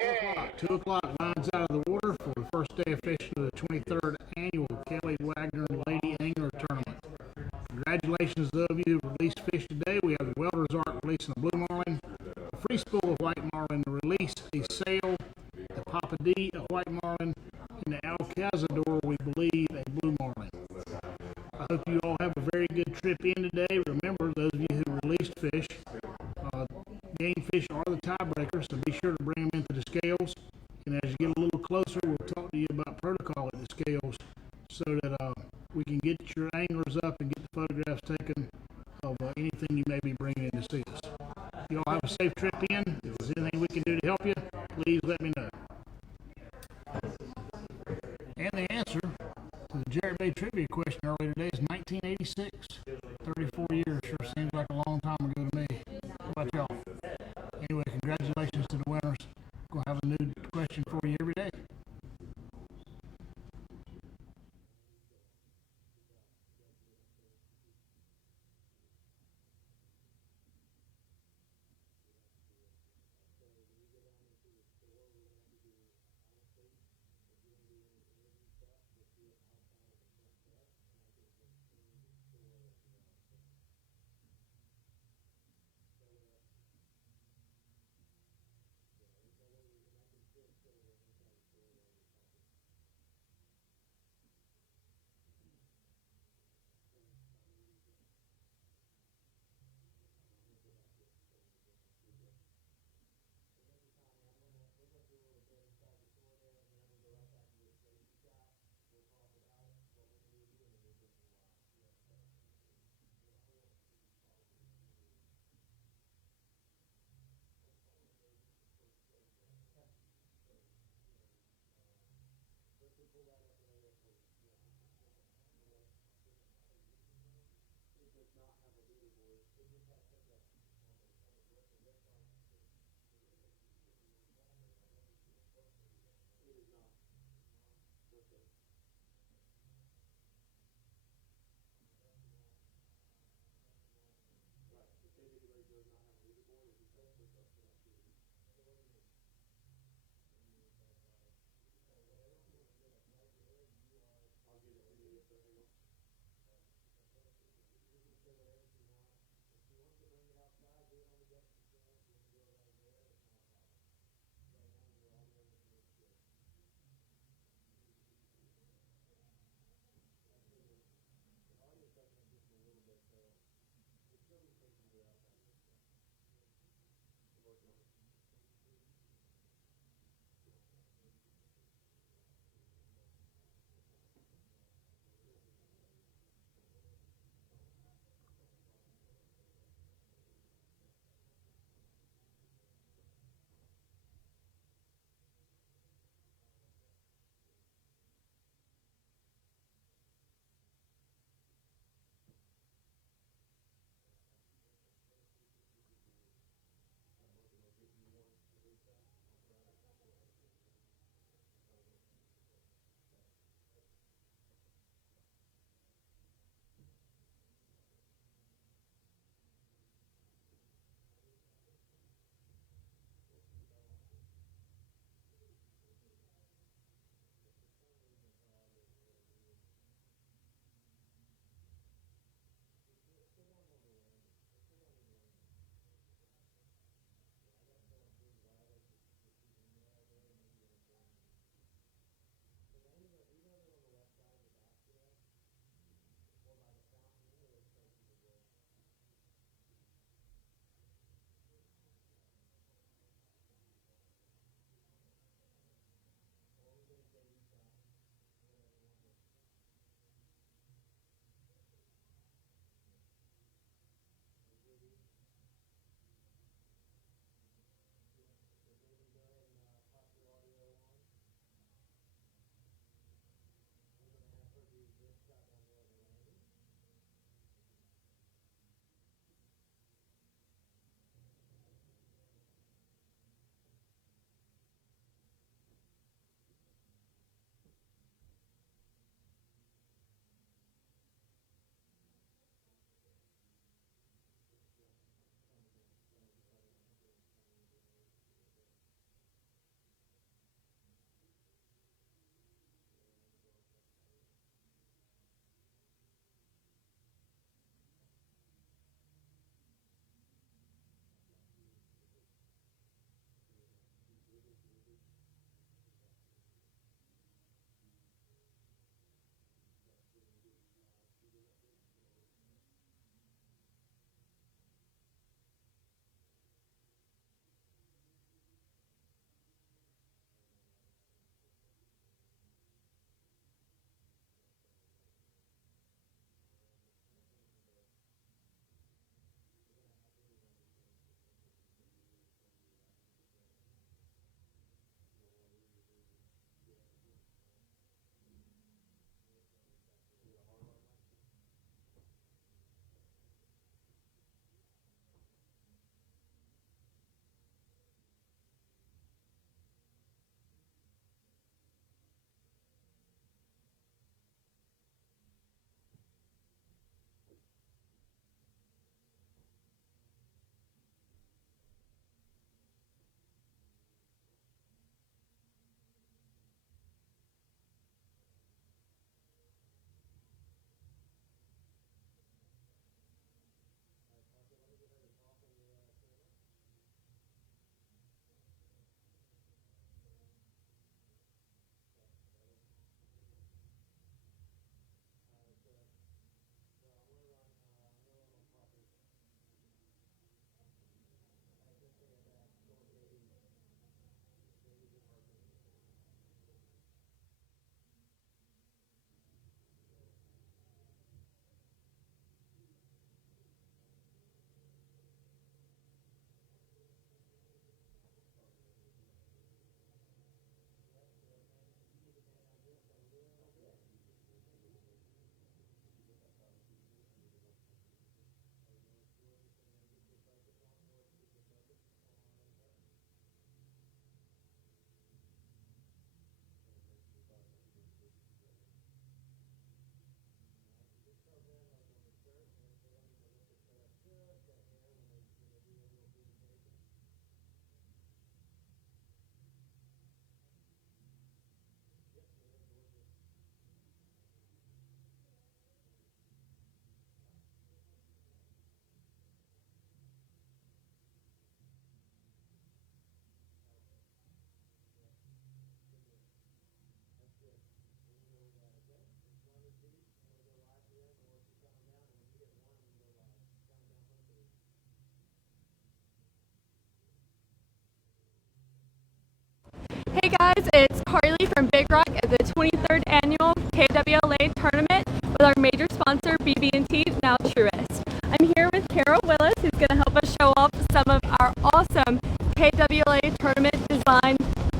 2 o'clock, lines out of the water for the first day of fishing of the 23rd annual KWLA Lady Angler Tournament. Congratulations to those of you who released fish today. We have the Welders Arc releasing a blue marlin, a free spool of white marlin to release a sail, the Papa D of white marlin, and the Alcazador, we believe, a blue marlin. I hope you all have a very good trip in today. Remember, those of you who released fish, game fish are the tiebreakers, so be sure to bring them into the scales. And as you get a little closer, we'll talk to you about protocol at the scales so that we can get your anglers up and get the photographs taken of anything you may be bringing in to see us. You all have a safe trip in. If there's anything we can do to help you, please let me know. And the answer to the Jarrett Bay trivia question earlier today is 1986. 34 years sure seems like a long time ago to me. How about y'all? Anyway, congratulations to the winners. We'll have a new question for you every day. guys, it's Carly from Big Rock at the 23rd Annual KWLA Tournament with our major sponsor BB&T, now Truist. I'm here with Carol Willis, who's going to help us show off some of our awesome KWLA Tournament design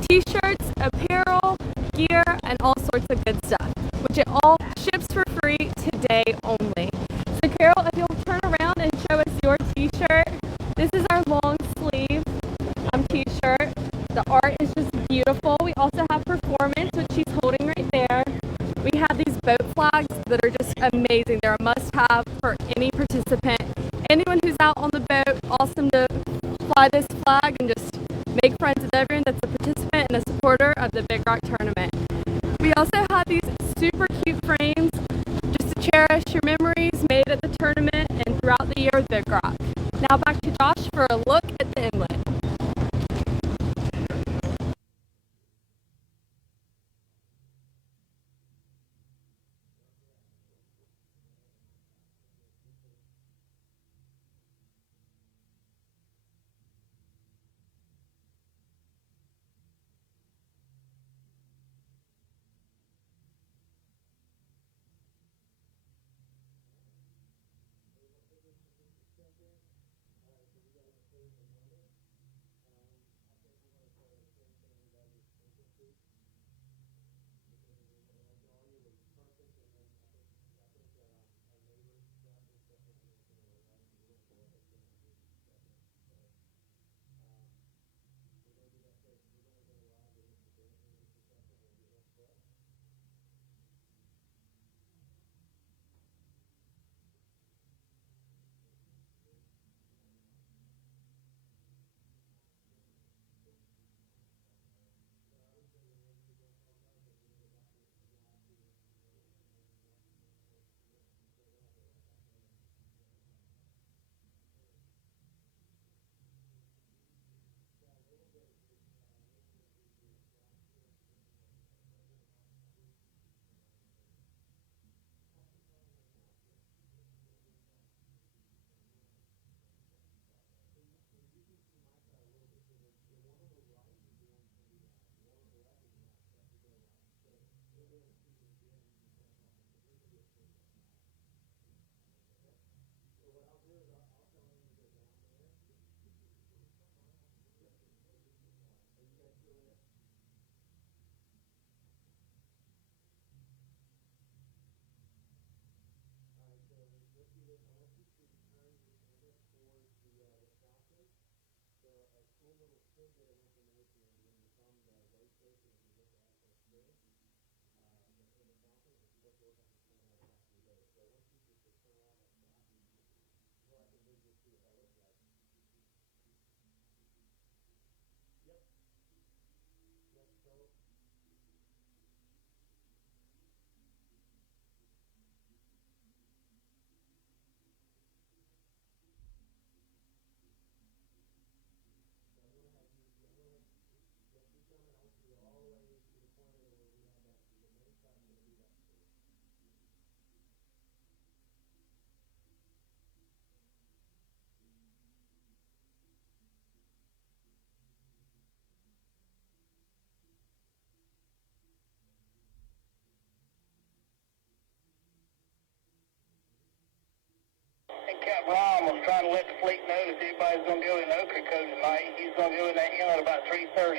t-shirts, apparel, gear, and all sorts of good stuff, which it all ships for free today only. So Carol, if you'll turn around and show us your t-shirt. This is our long sleeve t-shirt. The art is just beautiful. We also have Performance, which she's holding right there. We have these boat flags that are just amazing. They're a must-have for any participant. Anyone who's out on the boat, awesome to fly this flag and just make friends with everyone that's a participant and a supporter of the Big Rock Tournament. We also have these super cute frames just to cherish your memories made at the tournament and throughout the year with Big Rock. Now back to Josh for a look at the inlet. Captain Ron was trying to let the fleet know that everybody's going to go in Ocracoke tonight. He's going to go in that inlet about 3:30.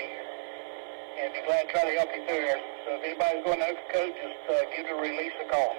And be glad to try to help you through there. So if anybody's going to Ocracoke, just give the release a call.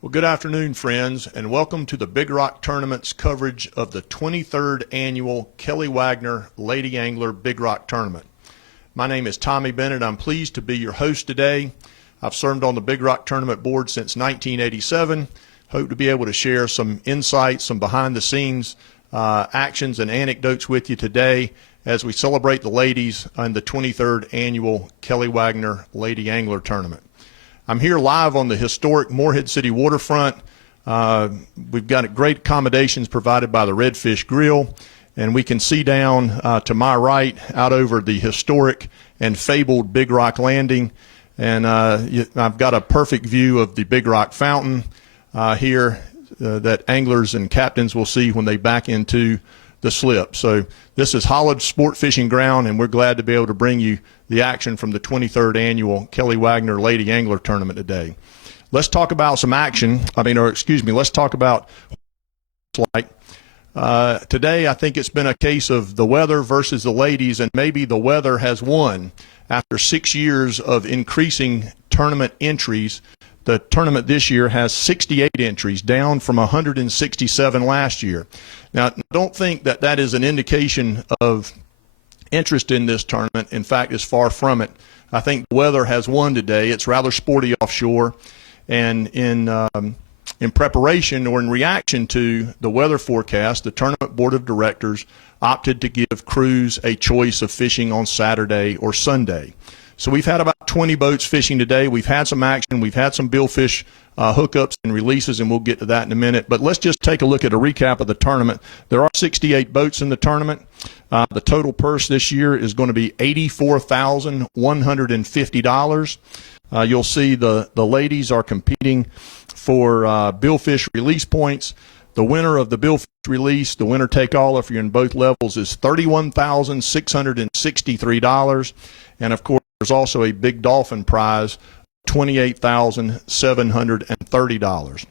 Well, good afternoon, friends, and welcome to the Big Rock Tournament's coverage of the 23rd Annual Kelly Wagner Lady Angler Big Rock Tournament. My name is Tommy Bennett. I'm pleased to be your host today. I've served on the Big Rock Tournament Board since 1987. Hope to be able to share some insights, some behind-the-scenes actions and anecdotes with you today as we celebrate the ladies in the 23rd Annual Kelly Wagner Lady Angler Tournament. I'm here live on the historic Morehead City waterfront. We've got great accommodations provided by the Redfish Grill, and we can see down to my right out over the historic and fabled Big Rock Landing. And I've got a perfect view of the Big Rock Fountain here that anglers and captains will see when they back into the slip. So this is Hollid's Sport Fishing Ground, and we're glad to be able to bring you the action from the 23rd Annual Kelly Wagner Lady Angler Tournament today. Let's talk about some action. Let's talk about what it's like. Today, I think it's been a case of the weather versus the ladies, and maybe the weather has won. After 6 years of increasing tournament entries, the tournament this year has 68 entries, down from 167 last year. Now, don't think that that is an indication of interest in this tournament. In fact, it's far from it. I think the weather has won today. It's rather sporty offshore, and in preparation or in reaction to the weather forecast, the Tournament Board of Directors opted to give crews a choice of fishing on Saturday or Sunday. So we've had about 20 boats fishing today. We've had some action. We've had some billfish hookups and releases, and we'll get to that in a minute. But let's just take a look at a recap of the tournament. There are 68 boats in the tournament. The total purse this year is going to be $84,150. You'll see the ladies are competing for billfish release points. The winner of the billfish release, the winner take all if you're in both levels, is $31,663. And of course, there's also a big dolphin prize, $28,730. I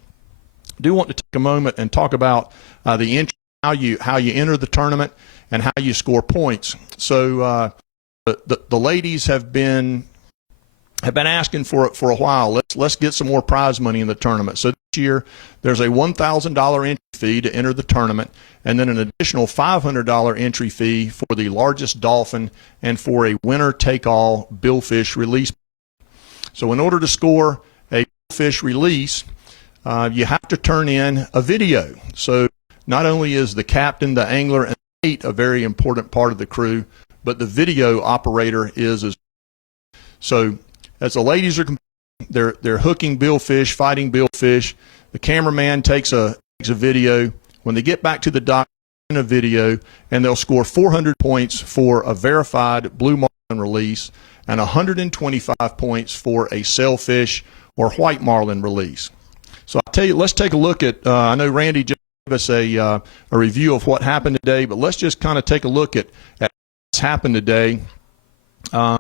do want to take a moment and talk about the entry, how you enter the tournament and how you score points. So the ladies have been asking for it for a while. Let's get some more prize money in the tournament. So this year there's a $1,000 entry fee to enter the tournament, and then an additional $500 entry fee for the largest dolphin and for a winner-take-all billfish release. So in order to score a billfish release, you have to turn in a video. So not only is the captain, the angler, and the mate a very important part of the crew, but the video operator is as well. So as the ladies are they're hooking billfish, fighting billfish, the cameraman takes a video. When they get back to the dock, in a video, and they'll score 400 points for a verified blue marlin release and 125 points for a sailfish or white marlin release. So I'll tell you, let's take a look at, I know Randy just gave us a review of what happened today, but let's just kind of take a look at what's happened today. I'm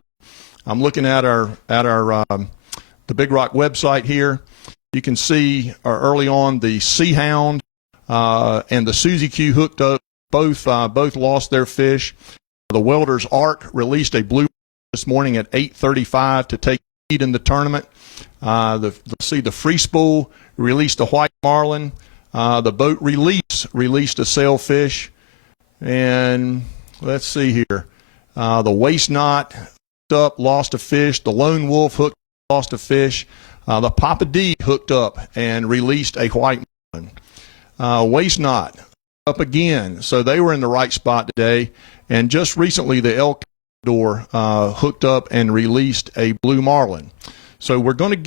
looking at our the Big Rock website here. You can see early on the Sea Hound and the Susie Q hooked up. Both lost their fish. The Welder's Ark released a blue this morning at 8:35 to take lead in the tournament. The Free Spool released a white marlin. The Boat released a sailfish. And let's see here. The Waist Knot hooked up, lost a fish. The Lone Wolf hooked up, lost a fish. The Papa D hooked up and released a white marlin. Waist Knot up again. So they were in the right spot today. And just recently, the El Door hooked up and released a blue marlin. So we're going to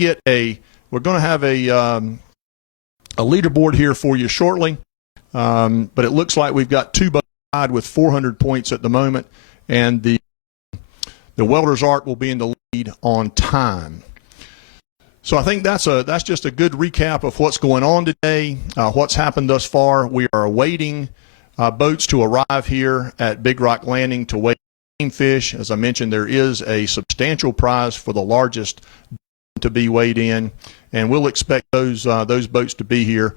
have a leaderboard here for you shortly. But it looks like we've got two boats tied with 400 points at the moment, and the Welder's Ark will be in the lead on time. So I think that's just a good recap of what's going on today, what's happened thus far. We are awaiting boats to arrive here at Big Rock Landing to weigh fish. As I mentioned, there is a substantial prize for the largest to be weighed in, and we'll expect those boats to be here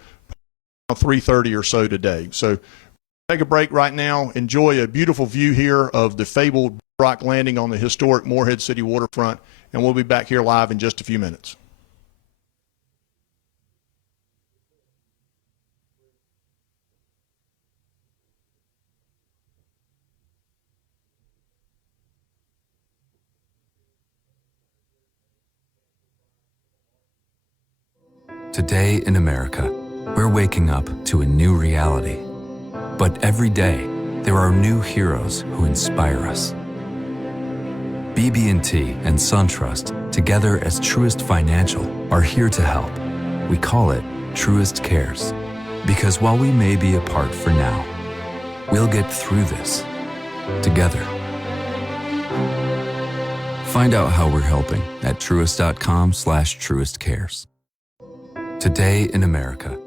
around 3:30 or so today. So take a break right now. Enjoy a beautiful view here of the fabled Rock Landing on the historic Morehead City waterfront, and we'll be back here live in just a few minutes. Today in America, we're waking up to a new reality. But every day, there are new heroes who inspire us. BB&T and SunTrust, together as Truist Financial, are here to help. We call it Truist Cares. Because while we may be apart for now, we'll get through this together. Find out how we're helping at truist.com/truistcares. Today in America.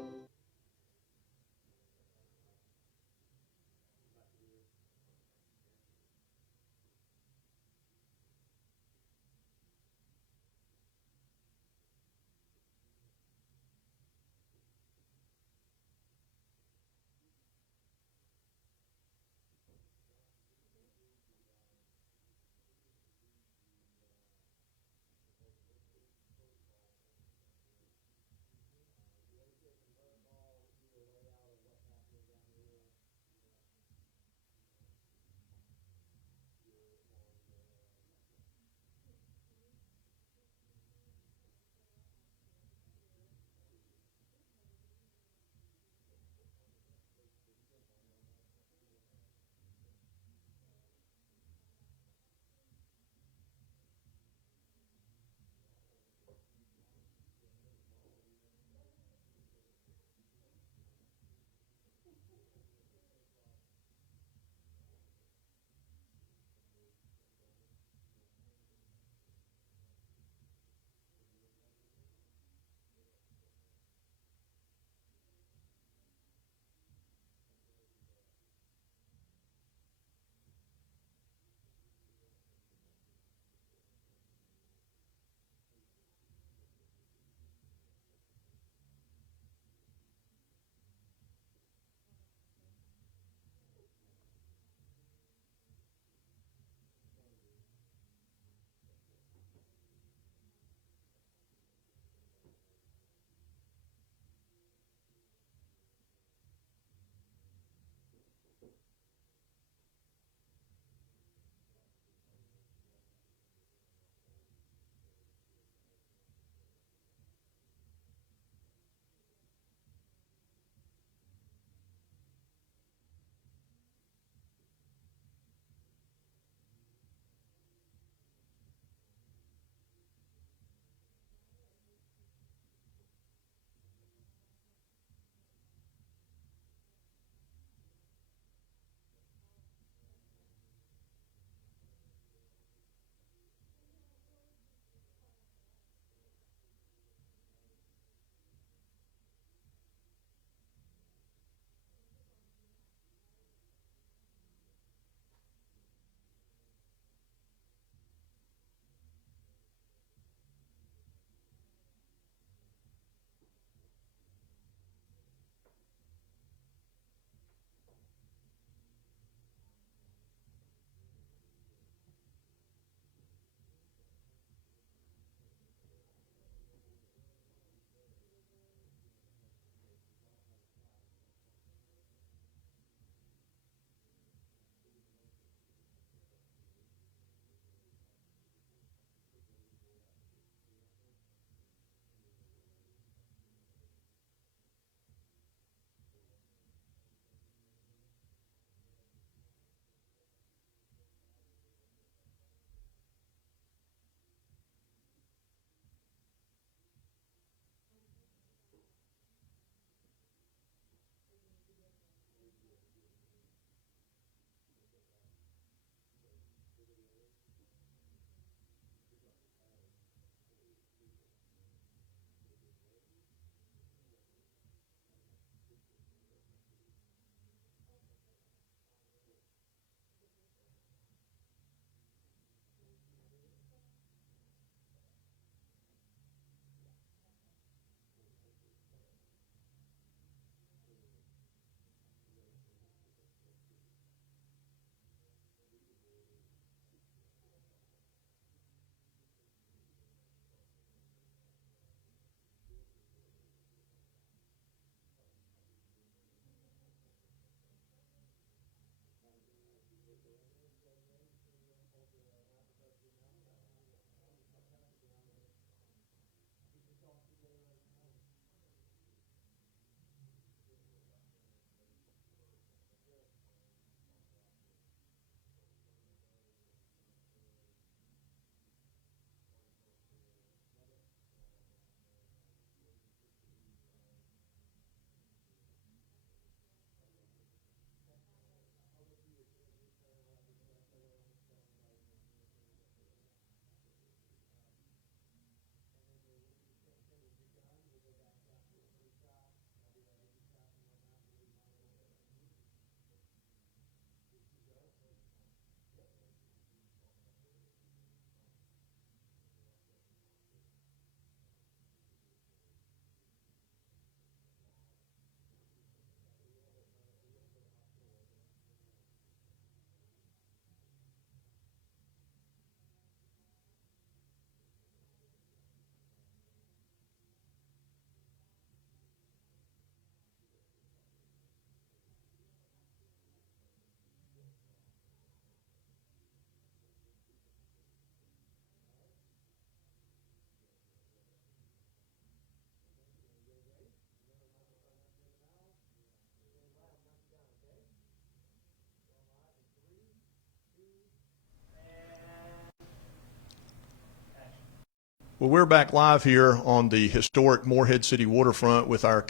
Well, we're back live here on the historic Morehead City waterfront with our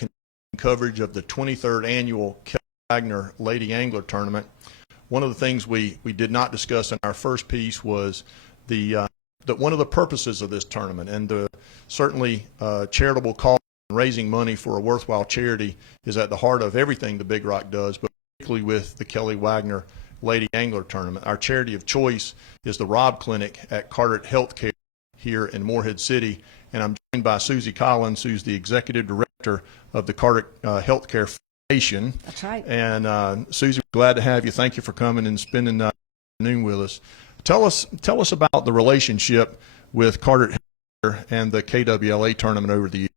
coverage of the 23rd annual Kelly Wagner Lady Angler Tournament. One of the things we did not discuss in our first piece was the one of the purposes of this tournament, and certainly charitable cause and raising money for a worthwhile charity is at the heart of everything the Big Rock does, but particularly with the Kelly Wagner Lady Angler Tournament. Our charity of choice is the Rob Clinic at Carteret Healthcare here in Morehead City, and I'm joined by Susie Collins, who's the executive director of the Carteret Healthcare Foundation. That's right. And Susie, we're glad to have you. Thank you for coming and spending the afternoon with us. Tell us about the relationship with Carteret Healthcare and the KWLA tournament over the years.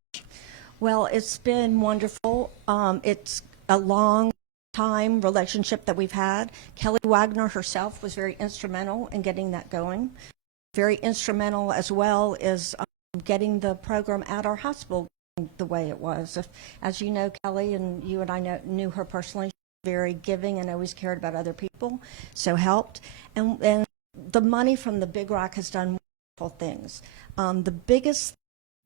Well, it's been wonderful. It's a long time relationship that we've had. Kelly Wagner herself was very instrumental in getting that going. Very instrumental as well as getting the program at our hospital the way it was. As you know, Kelly, and you and I knew her personally, very giving and always cared about other people, so helped. And the money from the Big Rock has done wonderful things. The biggest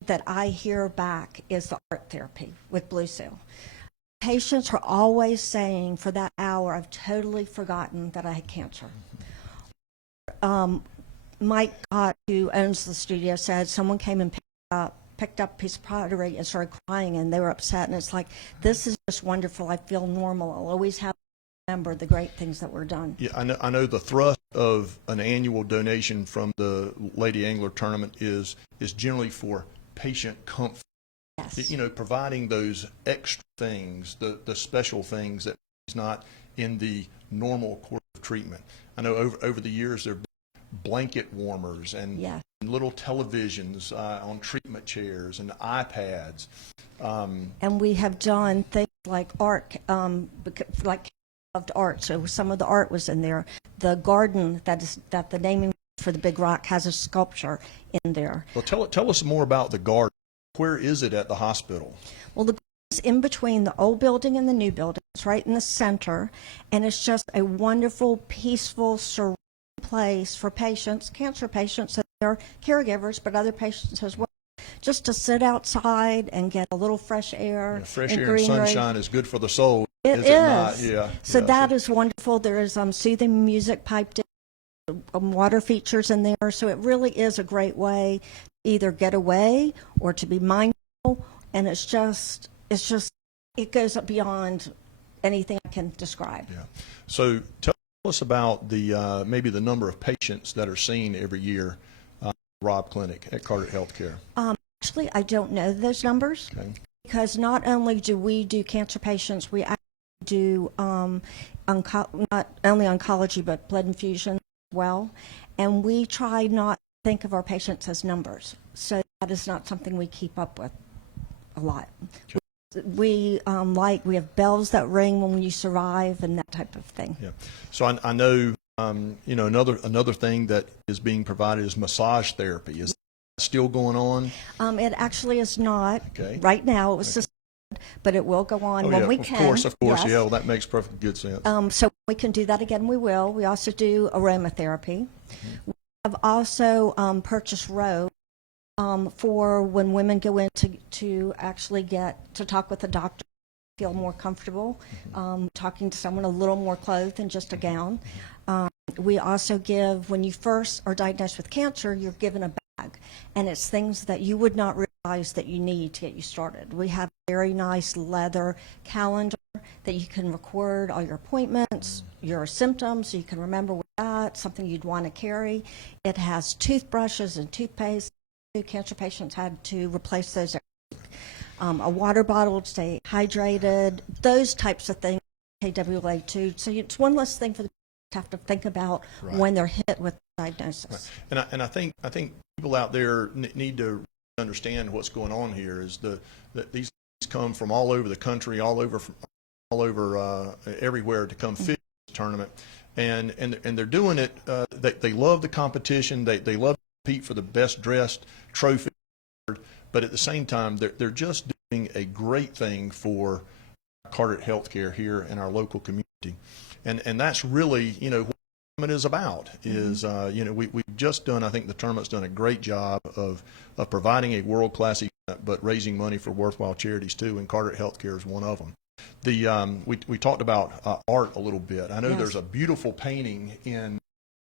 that I hear back is the art therapy with Blue Seal. Patients are always saying, for that hour, I've totally forgotten that I had cancer. Mike Gott, who owns the studio, said someone came and picked up a piece of pottery and started crying, and they were upset. And it's like, this is just wonderful. I feel normal. I'll always have to remember the great things that were done. Yeah, I know the thrust of an annual donation from the Lady Angler Tournament is generally for patient comfort. Yes. You know, providing those extra things, the special things that is not in the normal course of treatment. I know over the years there have been blanket warmers and little televisions on treatment chairs and iPads. And we have done things like art, like loved art. So some of the art was in there. The garden that the naming for the Big Rock has a sculpture in there. Well, tell us more about the garden. Where is it at the hospital? Well, the garden is in between the old building and the new building. It's right in the center, and it's just a wonderful, peaceful, serene place for patients, cancer patients, and their caregivers, but other patients as well, just to sit outside and get a little fresh air. Yeah, fresh air and sunshine is good for the soul. It is. It not? Yeah. So that is wonderful. There is soothing music piped in, water features in there. So it really is a great way to either get away or to be mindful. And it goes up beyond anything I can describe. Yeah. So tell us about the maybe the number of patients that are seen every year Rob Clinic at Carteret Healthcare. Actually, I don't know those numbers. Okay. Because not only do we do cancer patients, we actually do not only oncology but blood infusion as well. And we try not to think of our patients as numbers. So that is not something we keep up with a lot. Okay. We we have bells that ring when you survive and that type of thing. Yeah. So I know you know another thing that is being provided is massage therapy. Is that still going on? It actually is not. Okay. Right now it was suspended, but it will go on when we can. Of course. Yes. Yeah, well, that makes perfect good sense. So we can do that again, we will. We also do aromatherapy. Mm-hmm. We have also purchased Roe for when women go in to actually get to talk with a doctor, feel more comfortable, talking to someone a little more clothed than just a gown. We also give, when you first are diagnosed with cancer, you're given a bag, and it's things that you would not realize that you need to get you started. We have a very nice leather calendar that you can record all your appointments, your symptoms, so you can remember what that, something you'd want to carry. It has toothbrushes and toothpaste. Cancer patients had to replace those. A water bottle to stay hydrated, those types of things, KWLA too. So it's one less thing for the patients to have to think about when they're hit with the diagnosis. Right. And I think people out there need to understand what's going on here is that these come from all over the country, all over everywhere to come fish this tournament, and they're doing it. They love the competition. They love to compete for the best dressed trophy, but at the same time they're just doing a great thing for Carteret Healthcare here in our local community, and that's really what tournament is about. Is we've just done. I think the tournament's done a great job of providing a world-class event, but raising money for worthwhile charities too. And Carteret Healthcare is one of them. We talked about art a little bit. I know Yes. there's a beautiful painting in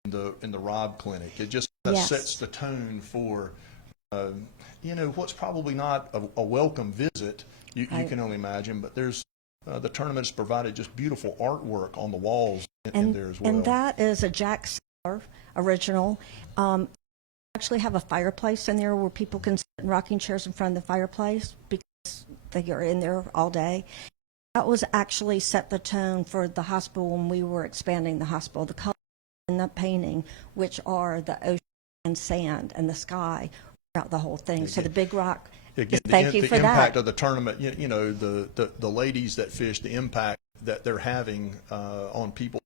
the Rob Clinic. It just Yes. sets the tone for what's probably not a welcome visit. You can only imagine, but there's the tournament's provided just beautiful artwork on the walls in there as well. And that is a Jack Saylor original. Actually have a fireplace in there where people can sit in rocking chairs in front of the fireplace because they are in there all day. That was actually set the tone for the hospital when we were expanding the hospital. The colors in the painting, which are the ocean and sand and the sky throughout the whole thing. So the big rock. Again, Thank you the for impact that. of the tournament, the ladies that fish, the impact that they're having on people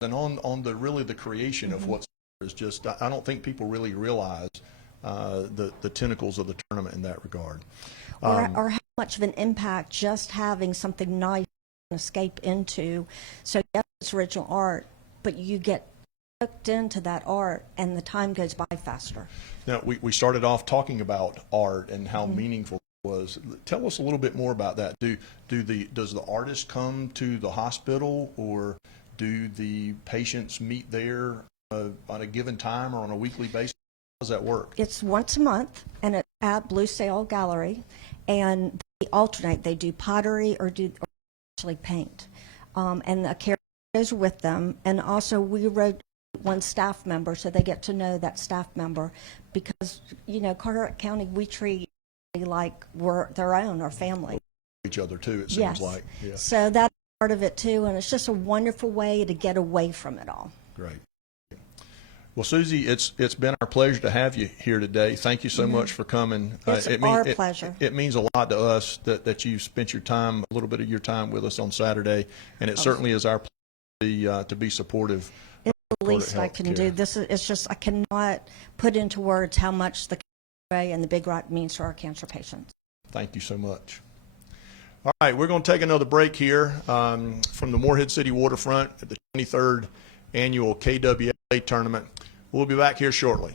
and on the creation of what's is just, I don't think people really realize the tentacles of the tournament in that regard. Or how much of an impact just having something nice to escape into. So yes, it's original art, but you get hooked into that art and the time goes by faster. Now, we started off talking about art and how meaningful it was. Tell us a little bit more about that. Does the artist come to the hospital, or do the patients meet there on a given time or on a weekly basis? How does that work? It's once a month, and it's at Blue Sail Gallery, and they alternate. They do pottery or actually paint, and the character goes with them. And also, we wrote one staff member, so they get to know that staff member, because Carteret County, we treat like we're their own or family. Each other too, it seems Yes. like. Yeah. So that's part of it too, and it's just a wonderful way to get away from it all. Great. Well, Susie, it's been our pleasure to have you here today. Thank you so much for coming. It's our pleasure. It means a lot to us that you spent your time, a little bit of your time with us on Saturday, and it certainly is our pleasure to be supportive. It's the Carteret least I can Healthcare. do. It's just I cannot put into words how much the KWLA and the Big Rock means to our cancer patients. Thank you so much. All right, we're going to take another break here from the Morehead City Waterfront at the 23rd Annual KWLA Tournament. We'll be back here shortly.